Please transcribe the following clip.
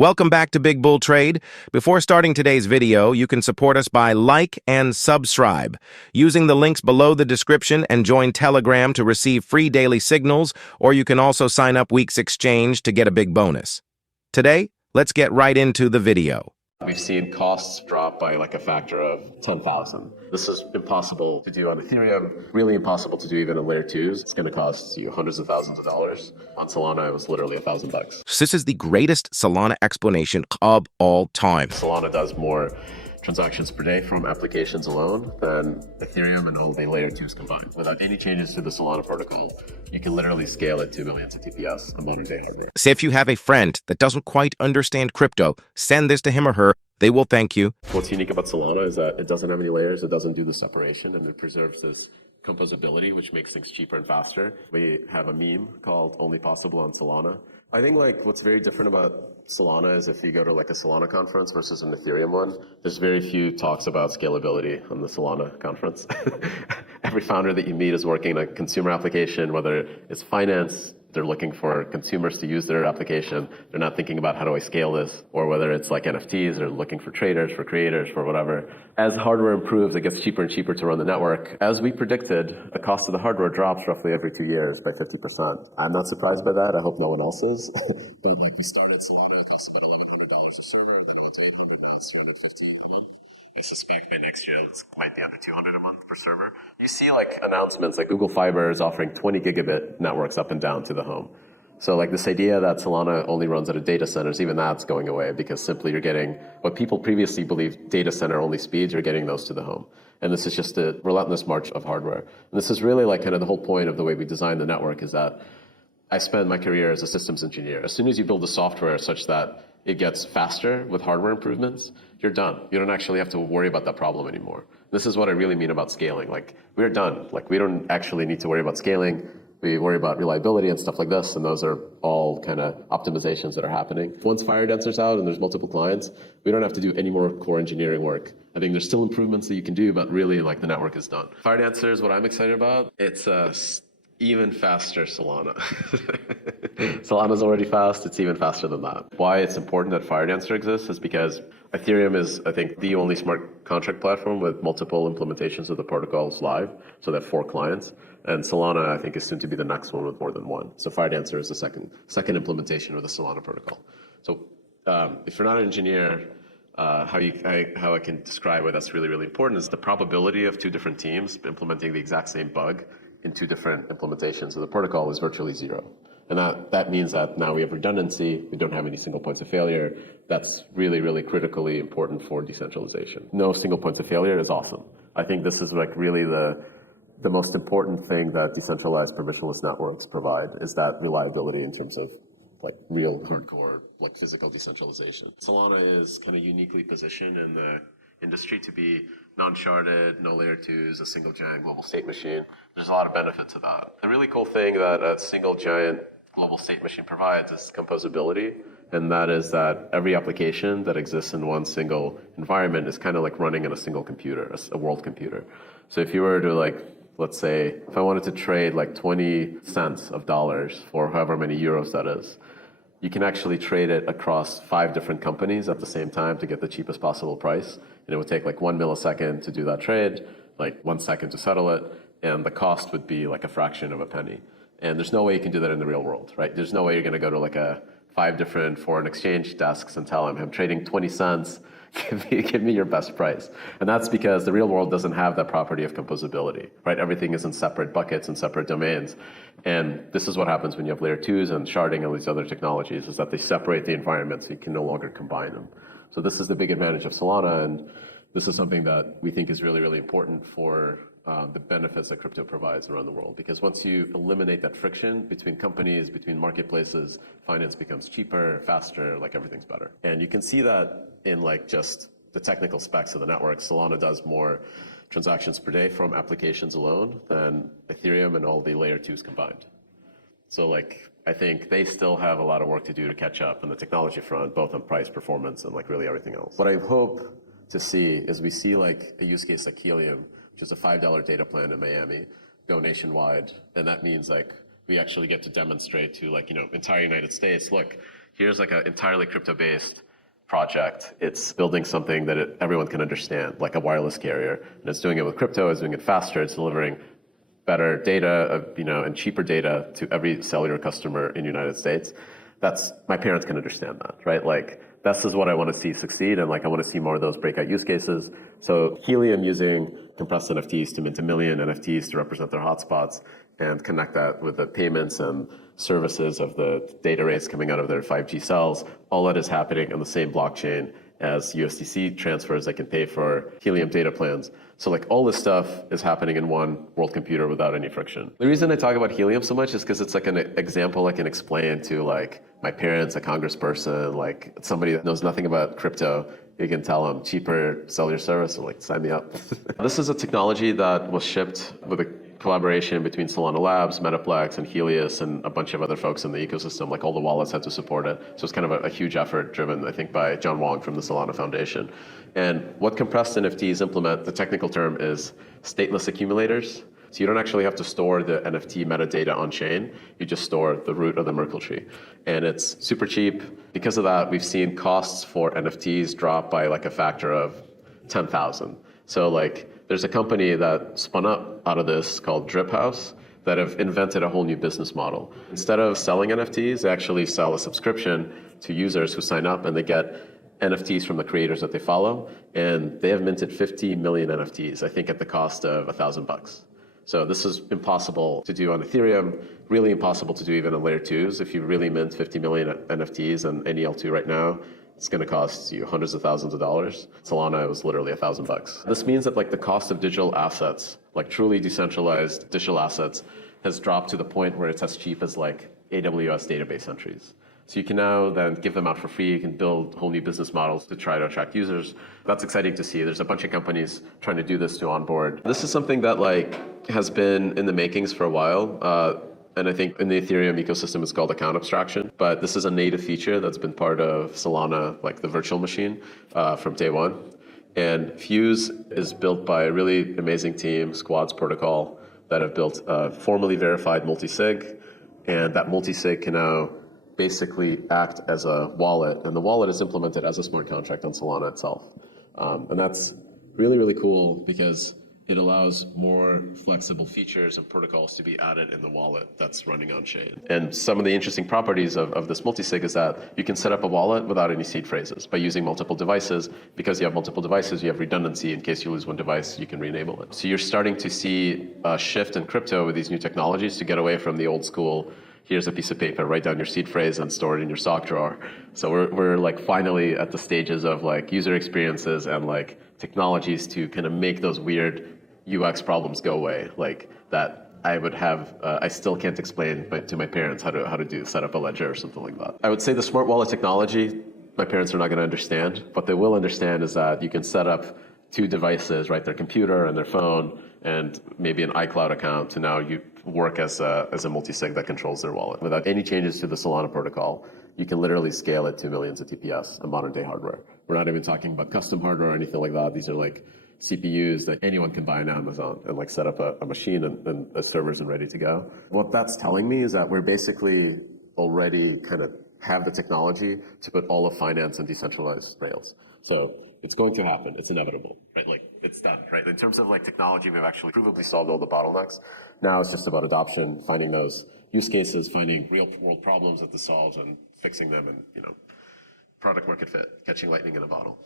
Welcome back to Big Bull Trade. Before starting today's video, you can support us by like and subscribe, using the links below the description, and join Telegram to receive free daily signals, or you can also sign up Week's Exchange to get a big bonus. Today, let's get right into the video. We've seen costs drop by like a factor of 10,000. This is impossible to do on Ethereum, really impossible to do even on layer 2s. It's going to cost you hundreds of thousands of dollars. On Solana, it was literally $1,000. This is the greatest Solana explanation of all time. Solana does more transactions per day from applications alone than Ethereum and all the layer 2s combined. Without any changes to the Solana protocol, you can literally scale it to millions of TPS on modern day hardware. So if you have a friend that doesn't quite understand crypto, send this to him or her. They will thank you. What's unique about Solana is that it doesn't have any layers, it doesn't do the separation, and it preserves this composability, which makes things cheaper and faster. We have a meme called Only Possible on Solana. I think like what's very different about Solana is if you go to like a Solana conference versus an Ethereum one, there's very few talks about scalability on the Solana conference. Every founder that you meet is working on a consumer application, whether it's finance, they're looking for consumers to use their application. They're not thinking about how do I scale this, or whether it's like NFTs, they're looking for traders, for creators, for whatever. As hardware improves, it gets cheaper and cheaper to run the network. As we predicted, the cost of the hardware drops roughly every 2 years by 50%. I'm not surprised by that. I hope no one else is. But like we started Solana, it cost about $1,100 a server, then it went to $800, now it's $250 a month. I suspect by next year it's might be under $200 a month per server. You see like announcements like Google Fiber is offering 20 gigabit networks up and down to the home. So like this idea that Solana only runs out of data centers, even that's going away because simply you're getting what people previously believed data center only speeds, you're getting those to the home. And this is just a relentless march of hardware. And this is really like kind of the whole point of the way we design the network is that I spent my career as a systems engineer. As soon as you build the software such that it gets faster with hardware improvements, you're done. You don't actually have to worry about that problem anymore. This is what I really mean about scaling. Like, we're done. Like, we don't actually need to worry about scaling. We worry about reliability and stuff like this, and those are all kind of optimizations that are happening. Once FireDancer's out and there's multiple clients, we don't have to do any more core engineering work. I think there's still improvements that you can do, but really, like, the network is done. FireDancer is what I'm excited about. It's even faster Solana. Solana's already fast, it's even faster than that. Why it's important that FireDancer exists is because Ethereum is, I think, the only smart contract platform with multiple implementations of the protocols live, so they have 4 clients. And Solana, I think, is soon to be the next one with more than 1. So FireDancer is the second implementation of the Solana protocol. So if you're not an engineer, how I can describe why that's really, really important is the probability of 2 different teams implementing the exact same bug in 2 different implementations of the protocol is virtually 0. And that means that now we have redundancy, we don't have any single points of failure. That's really, really critically important for decentralization. No single points of failure is awesome. I think this is like really the most important thing that decentralized permissionless networks provide is that reliability in terms of like real hardcore, like physical decentralization. Solana is kind of uniquely positioned in the industry to be non-sharded, no layer 2s, a single giant global state machine. There's a lot of benefit to that. The really cool thing that a single giant global state machine provides is composability, and that is that every application that exists in one single environment is kind of like running in a single computer, a world computer. So if you were to like, let's say, if I wanted to trade like 20 cents of dollars for however many euros that is, you can actually trade it across 5 different companies at the same time to get the cheapest possible price. And it would take like 1 millisecond to do that trade, like 1 second to settle it, and the cost would be like a fraction of a penny. And there's no way you can do that in the real world, right? There's no way you're going to go to like 5 different foreign exchange desks and tell them, I'm trading 20 cents, give me your best price. And that's because the real world doesn't have that property of composability, right? Everything is in separate buckets and separate domains. And this is what happens when you have layer 2s and sharding and these other technologies, is that they separate the environment so you can no longer combine them. So this is the big advantage of Solana, and this is something that we think is really, really important for the benefits that crypto provides around the world. Because once you eliminate that friction between companies, between marketplaces, finance becomes cheaper, faster, like everything's better. And you can see that in like just the technical specs of the network. Solana does more transactions per day from applications alone than Ethereum and all the layer 2s combined. So like, I think they still have a lot of work to do to catch up on the technology front, both on price, performance, and like really everything else. What I hope to see is we see like a use case like Helium, which is a $5 data plan in Miami, go nationwide. And that means like we actually get to demonstrate to like, entire United States, look, here's like an entirely crypto-based project. It's building something that everyone can understand, like a wireless carrier. And it's doing it with crypto, it's doing it faster, it's delivering better data, and cheaper data to every cellular customer in the United States. My parents can understand that, right? Like, this is what I want to see succeed, and like I want to see more of those breakout use cases. So Helium using compressed NFTs to mint 1 million NFTs to represent their hotspots and connect that with the payments and services of the data rates coming out of their 5G cells. All that is happening on the same blockchain as USDC transfers that can pay for Helium data plans. So like all this stuff is happening in one world computer without any friction. The reason I talk about Helium so much is because it's like an example I can explain to like my parents, a congressperson, like somebody that knows nothing about crypto. You can tell them cheaper cellular service and like sign me up. This is a technology that was shipped with a collaboration between Solana Labs, Metaplex, and Helios, and a bunch of other folks in the ecosystem. Like all the wallets had to support it. So it's kind of a huge effort driven, I think, by John Wong from the Solana Foundation. And what compressed NFTs implement, the technical term is stateless accumulators. So you don't actually have to store the NFT metadata on chain. You just store the root of the Merkle tree. And it's super cheap. Because of that, we've seen costs for NFTs drop by like a factor of 10,000. So like there's a company that spun up out of this called Drip House that have invented a whole new business model. Instead of selling NFTs, they actually sell a subscription to users who sign up and they get NFTs from the creators that they follow. And they have minted 50 million NFTs, I think at the cost of $1,000. So this is impossible to do on Ethereum, really impossible to do even on layer 2s. If you really mint 50 million NFTs on any L2 right now, it's going to cost you hundreds of thousands of dollars. Solana was literally $1,000. This means that like the cost of digital assets, like truly decentralized digital assets, has dropped to the point where it's as cheap as like AWS database entries. So you can now then give them out for free. You can build whole new business models to try to attract users. That's exciting to see. There's a bunch of companies trying to do this to onboard. This is something that like has been in the makings for a while. And I think in the Ethereum ecosystem, it's called account abstraction. But this is a native feature that's been part of Solana, like the virtual machine, from day one. And Fuse is built by a really amazing team, Squads Protocol, that have built a formally verified multi-sig. And that multi-sig can now basically act as a wallet. And the wallet is implemented as a smart contract on Solana itself. And that's really, really cool because it allows more flexible features and protocols to be added in the wallet that's running on chain. And some of the interesting properties of this multisig is that you can set up a wallet without any seed phrases by using multiple devices. Because you have multiple devices, you have redundancy. In case you lose one device, you can re-enable it. So you're starting to see a shift in crypto with these new technologies to get away from the old school, here's a piece of paper, write down your seed phrase and store it in your sock drawer. So we're like finally at the stages of like user experiences and like technologies to kind of make those weird UX problems go away, like that I would have, I still can't explain to my parents how to set up a ledger or something like that. I would say the smart wallet technology, my parents are not going to understand. What they will understand is that you can set up two devices, right, their computer and their phone, and maybe an iCloud account to now you work as a multi-sig that controls their wallet. Without any changes to the Solana protocol, you can literally scale it to millions of TPS on modern day hardware. We're not even talking about custom hardware or anything like that. These are like CPUs that anyone can buy on Amazon and like set up a machine and a servers and ready to go. What that's telling me is that we're basically already kind of have the technology to put all of finance on decentralized rails. So it's going to happen. It's inevitable, right? Like it's done, right? In terms of like technology, we've actually provably solved all the bottlenecks. Now it's just about adoption, finding those use cases, finding real world problems that this solves and fixing them and, product market fit, catching lightning in a bottle.